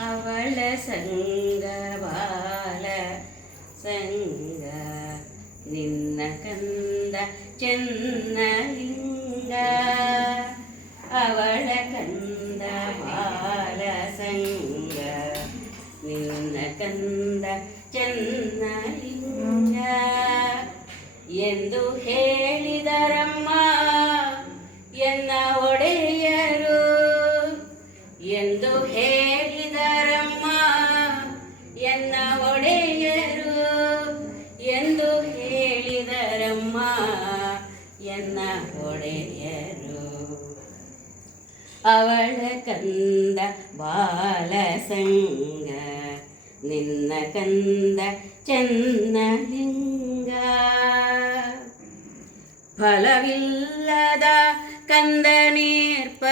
ಅವಳ ಸಂಗ ಬಾಲ ಸಂಗ ನಿನ್ನ ಕಂದ ಚೆನ್ನಲಿಂಗ ಅವಳ ಕಂದ ಬಾಲ ಸಂಗ ನಿನ್ನ ಕಂದ ಚೆನ್ನಲಿಂಗ ಎಂದು ಹೇಳಿದರಮ್ಮ ಎನ್ನ ಒಡೆಯರು ಎಂದು ಹೇಳಿದರಮ್ಮ ಎನ್ನ ಒಡೆಯರು ಎಂದು ಹೇಳಿದರಮ್ಮ ಎನ್ನ ಒಡೆಯರು ಅವಳ ಕಂದ ಬಾಲ ಸಂಗ ನಿನ್ನ ಕಂದ ಚೆನ್ನಲಿಂಗ ಫಲವಿಲ್ಲದ ಕಂದ ನೀರ್ಪನವಳಿಗೆ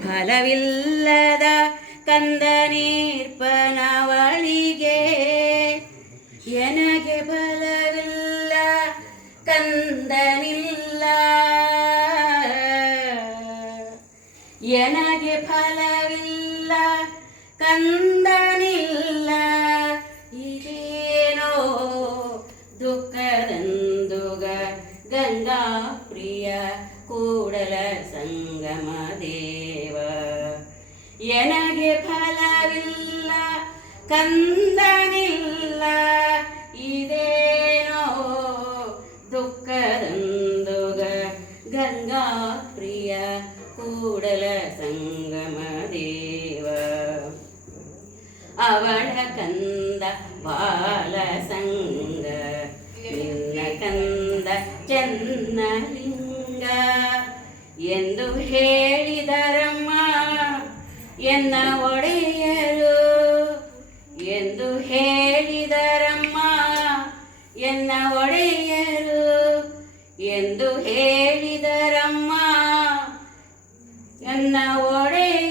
ಫಲವಿಲ್ಲದ ಕಂದ ನೀರ್ಪನವಳಿಗೆ ಎನಗೆ ಫಲವಿಲ್ಲ ಕಂದನಿಲ್ಲ ಎನಗೆ ಫಲವಿಲ್ಲ ಕಂದನಿಲ್ಲ ಇದೇನೋ ದುಃಖದಂದುಗ ಗಂಗಾ ಪ್ರಿಯ ಕೂಡಲ ಸಂಗಮ ದೇವ ಎನಗೆ ಫಲವಿಲ್ಲ ಕಂದನಿಲ್ಲ ಇದೇನೋ ದುಃಖದಂದುಗ ಗಂಗಾ ಪ್ರಿಯ ಕೂಡಲ ಸಂಗಮ ದೇವ ಅವಳ ಕಂದ ಬಾಲ ಸಂಗ ನಿನ್ನ ಕಂದ ಚೆನ್ನಲಿಂಗ ಎಂದು ಹೇಳಿದರಮ್ಮ ಎನ್ನ ಒಡೆಯರು ಎಂದು ಹೇಳಿದರಮ್ಮ ಎನ್ನ ಒಡೆಯರು ಎಂದು ಹೇಳಿದರಮ್ಮ ಎನ್ನ ಒಡೆಯ